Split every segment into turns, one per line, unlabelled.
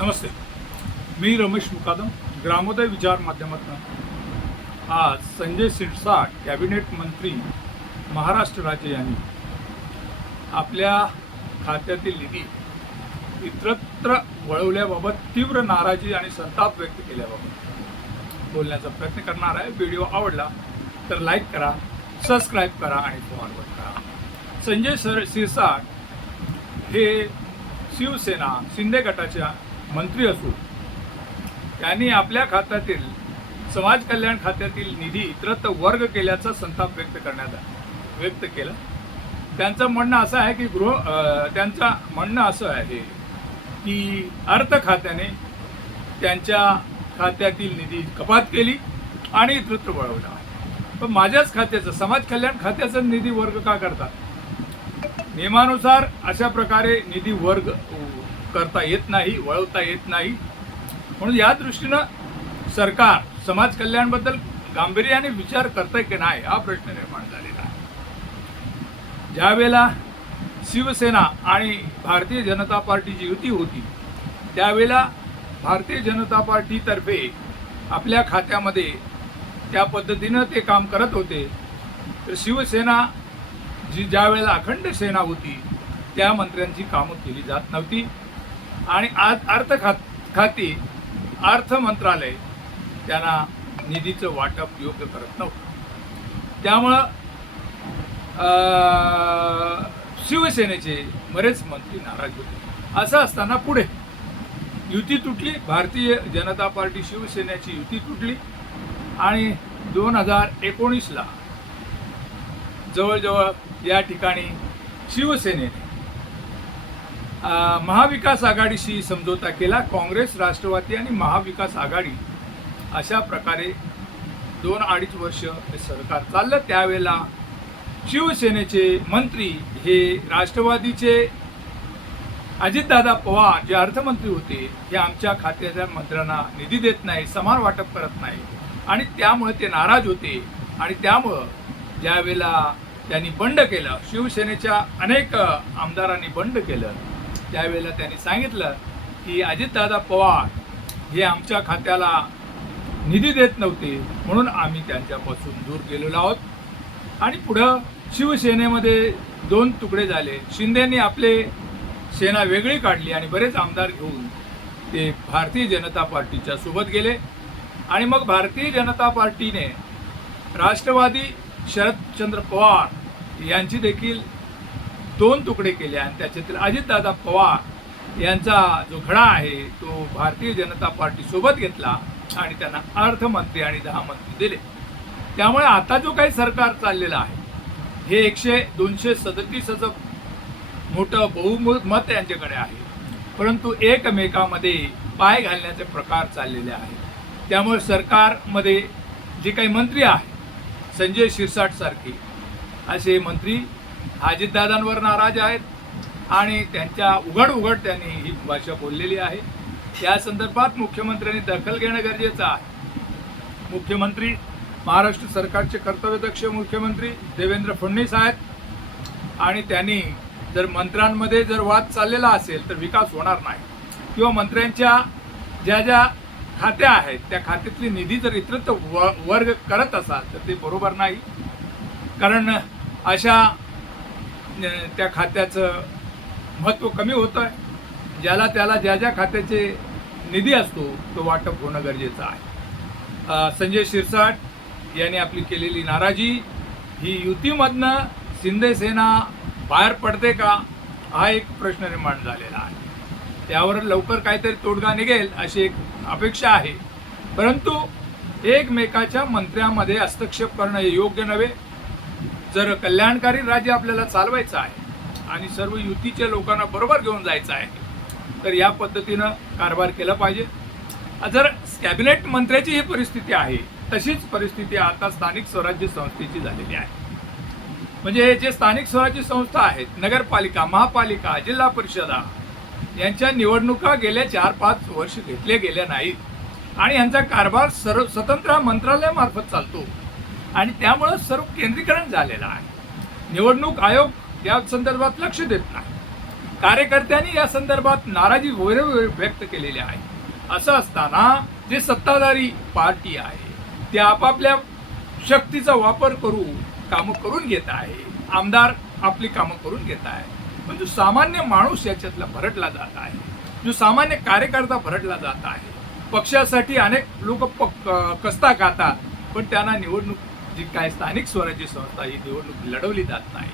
नमस्ते. मी रमेश मुकादम ग्रामोदय विचार माध्यमातून. आज संजय शिरसाट कॅबिनेट मंत्री महाराष्ट्र राज्य यांनी आपल्या खात्यातील निधी इतरत्र वळवल्याबाबत तीव्र नाराजी आणि संताप व्यक्त केल्याबाबत बोलण्याचा प्रयत्न करणार आहे. व्हिडिओ आवडला तर लाईक करा सबस्क्राईब करा आणि फॉरवर्ड करा. संजय सर सिरसाट हे शिवसेना शिंदे गटाच्या मंत्री असून त्यांनी आपल्या खात्यातील समाज कल्याण खात्यातील निधी इतरत्र वर्ग केल्याचा संताप व्यक्त करण्यात व्यक्त केला. त्यांचं म्हणणं असं आहे की गृह त्यांचं म्हणणं असं आहे की अर्थ खात्याने त्यांच्या खात्यातील निधी कपात केली आणि इतरत्र वळवला. पण माझ्याच खात्याचं समाज कल्याण खात्याचा निधी वर्ग का करतात? नियमानुसार अशा प्रकारे निधी वर्ग करता येत नाही वळवता येत नाही. म्हणून या दृष्टीनं सरकार समाज कल्याणबद्दल गांभीर्याने विचार करतंय की नाही हा प्रश्न निर्माण झालेला आहे. ज्यावेळेला शिवसेना आणि भारतीय जनता पार्टीची युती होती त्यावेळेला भारतीय जनता पार्टीतर्फे आपल्या खात्यामध्ये त्या पद्धतीनं ते काम करत होते. तर शिवसेना जी ज्या वेळेला अखंड सेना होती त्या मंत्र्यांची कामं केली जात नव्हती. आणि आज अर्थ खात खाती अर्थ मंत्रालय त्यांना निधीचं वाटप योग्य करत नव्हतं. त्यामुळं शिवसेनेचे बरेच मंत्री नाराज होते. असं असताना पुढे युती तुटली भारतीय जनता पार्टी शिवसेनेची युती तुटली आणि दोन हजार एकोणीसला जवळजवळ या ठिकाणी शिवसेनेने महाविकास आघाडीशी समझोता केला. काँग्रेस राष्ट्रवादी आणि महाविकास आघाडी अशा प्रकारे दोन अडीच वर्ष हे सरकार चाललं. त्यावेळेला शिवसेनेचे मंत्री हे राष्ट्रवादीचे अजितदादा पवार जे अर्थमंत्री होते हे आमच्या खात्याच्या मंत्र्यांना निधी देत नाही समान वाटप करत नाही. आणि त्यामुळे ते नाराज होते. आणि त्यामुळं ज्यावेळेला त्यांनी बंड केलं शिवसेनेच्या अनेक आमदारांनी बंड केलं त्यावेळेला त्यांनी सांगितलं की अजितदादा पवार हे आमच्या खात्याला निधी देत नव्हते म्हणून आम्ही त्यांच्यापासून दूर गेलेलो आहोत. आणि पुढं शिवसेनेमध्ये दोन तुकडे झाले. शिंदेंनी आपले सेना वेगळी काढली आणि बरेच आमदार घेऊन ते भारतीय जनता पार्टीच्या सोबत गेले. आणि मग भारतीय जनता पार्टीने राष्ट्रवादी शरदचंद्र पवार यांची देखील दोन तुकडे केले आणि त्याच्यातील अजितदादा पवार यांचा जो घडा आहे तो भारतीय जनता पार्टीसोबत घेतला आणि त्यांना अर्थमंत्री आणि दहा मंत्री दिले. त्यामुळे आता जो काही सरकार चाललेलं आहे हे एकशे दोनशे सदतीसचं मोठं बहुमत यांच्याकडे आहे. परंतु एकमेकामध्ये पाय घालण्याचे प्रकार चाललेले आहेत. त्यामुळे सरकारमध्ये जे काही मंत्री आहेत संजय शिरसाट सारखे असे मंत्री अजितदादांवर नाराज आहेत आणि त्यांच्या उघड उघड त्यांनी ही भाषा बोललेली आहे. या संदर्भात मुख्यमंत्र्यांनी दखल घेणं गरजेचं आहे. मुख्यमंत्री महाराष्ट्र सरकारचे कर्तव्यदक्ष मुख्यमंत्री देवेंद्र फडणवीस आहेत. आणि त्यांनी जर मंत्र्यांमध्ये जर वाद चाललेला असेल तर विकास होणार नाही. किंवा मंत्र्यांच्या ज्या ज्या खात्या आहेत त्या खात्यातली निधी जर इतरत्र व वर्ग करत असाल तर ते बरोबर नाही. कारण अशा त्या खात्याचं महत्त्व कमी होतं आहे. ज्याला त्याला ज्या ज्या खात्याचे निधी असतो तो वाटप होणं गरजेचं आहे. संजय शिरसाट यांनी आपली केलेली नाराजी ही युतीमधनं शिंदे सेना बाहेर पडते का हा एक प्रश्न निर्माण झालेला आहे. त्यावर लवकर काहीतरी तोडगा निघेल अशी एक अपेक्षा आहे. परंतु एकमेकाच्या मंत्र्यामध्ये हस्तक्षेप करणं हे योग्य नव्हे. जर कल्याणकारी राज्य आपल्याला चालवायचं आहे आणि सर्व युतीच्या लोकांना बरोबर घेऊन जायचं आहे तर या पद्धतीनं कारभार केला पाहिजे. जर कॅबिनेट मंत्र्याची ही परिस्थिती आहे तशीच परिस्थिती आता स्थानिक स्वराज्य संस्थेची झालेली आहे. म्हणजे जे स्थानिक स्वराज्य संस्था आहेत नगरपालिका महापालिका जिल्हा परिषदा यांच्या निवडणुका गेल्या चार पाच वर्ष घेतल्या गेल्या नाहीत. आणि यांचा कारभार सर्व स्वतंत्र मंत्रालयामार्फत चालतो. आणि त्यामुळं सर्व केंद्रीकरण झालेलं आहे. निवडणूक आयोग या संदर्भात लक्ष देत नाही. कार्यकर्त्यांनी या संदर्भात नाराजी वगैरे व्यक्त केलेली आहे. असं असताना जे सत्ताधारी पार्टी आहे ते आपापल्या शक्तीचा वापर करून कामं करून घेत आहे. आमदार आपली कामं करून घेत आहे. पण जो सामान्य माणूस याच्यातला भरटला जात आहे जो सामान्य कार्यकर्ता भरटला जात आहे पक्षासाठी अनेक लोक कस्ता खातात पण त्यांना निवडणूक जी काय स्थानिक स्वराज्य संस्था ही निवडणूक लढवली जात नाही.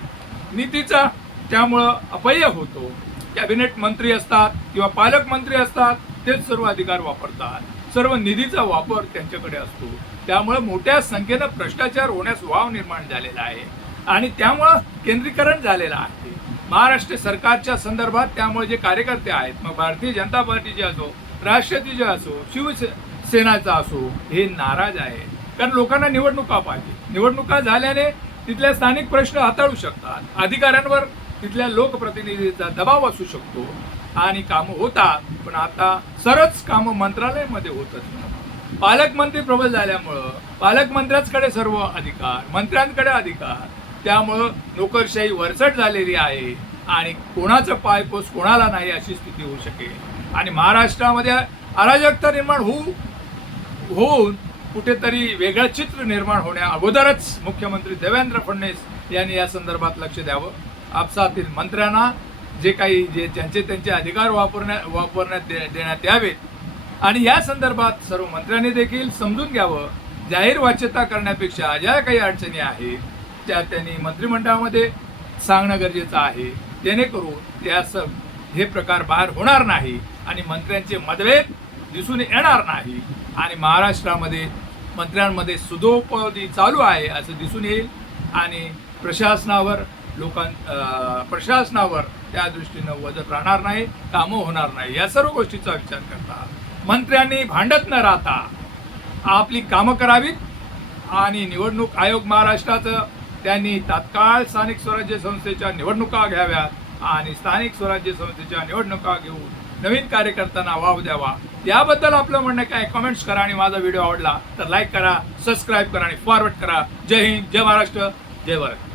नीतीचा त्यामुळं अपय्य होतो. कॅबिनेट मंत्री असतात किंवा पालकमंत्री असतात तेच सर्व अधिकार वापरतात. सर्व निधीचा वापर त्यांच्याकडे असतो. त्यामुळे मोठ्या संख्येनं भ्रष्टाचार होण्यास वाव निर्माण झालेला आहे. आणि त्यामुळं केंद्रीकरण झालेलं आहे. महाराष्ट्र सरकारच्या संदर्भात त्यामुळे जे कार्यकर्ते आहेत मग भारतीय जनता पार्टीचे असो राष्ट्रवादीचे असो शिवसेनाचा असो हे नाराज आहे कारण लोकांना निवडणुका पाहिजे. निवडणुका झाल्याने तिथल्या स्थानिक प्रश्न हाताळू शकतात. अधिकाऱ्यांवर तिथल्या लोकप्रतिनिधीचा दबाव असू शकतो आणि कामं होतात पण आता सरच कामं मंत्रालयामध्ये होतच नाही. पालकमंत्री प्रबल झाल्यामुळं पालकमंत्र्यांकडे सर्व अधिकार मंत्र्यांकडे अधिकार त्यामुळं नोकरशाही वरचट झालेली आहे आणि कोणाचं पायपोस कोणाला नाही अशी स्थिती होऊ शकेल. आणि महाराष्ट्रामध्ये अराजकता निर्माण होऊ होऊन कुठेतरी वेगळं चित्र निर्माण होण्या अगोदरच मुख्यमंत्री देवेंद्र फडणवीस यांनी या संदर्भात लक्ष द्यावं. आपसातील मंत्र्यांना जे काही जे त्यांचे त्यांचे अधिकार वापरण्या वापरण्यात दे- देण्यात यावेत आणि या संदर्भात सर्व मंत्र्यांनी देखील समजून घ्यावं. जाहीर वाच्यता करण्यापेक्षा ज्या काही अडचणी आहेत त्या त्यांनी मंत्रिमंडळामध्ये सांगणं गरजेचं आहे. जेणेकरून त्या स हे प्रकार बाहेर होणार नाही आणि मंत्र्यांचे मतभेद दिसून येणार नाही. आणि महाराष्ट्रामध्ये मंत्र्यांमध्ये सुदोपदी चालू आहे असं दिसून येईल. आणि प्रशासनावर लोकां अं, प्रशासनावर त्या दृष्टीनं वजन राहणार नाही कामं होणार नाही या सर्व गोष्टीचा विचार करता. मंत्र्यांनी भांडत न राहता आपली कामं करावीत आणि निवडणूक आयोग महाराष्ट्राचं त्यांनी तात्काळ स्थानिक स्वराज्य संस्थेच्या निवडणुका घ्याव्यात आणि स्थानिक स्वराज्य संस्थेच्या निवडणुका घेऊन नवीन कार्यकर्त्यांना वाव द्यावा. याबद्दल आपलं म्हणणं काय? कमेंट्स करा आणि माझा व्हिडिओ आवडला तर लाईक करा सबस्क्राईब करा आणि फॉरवर्ड करा. जय हिंद जय महाराष्ट्र जय भारत.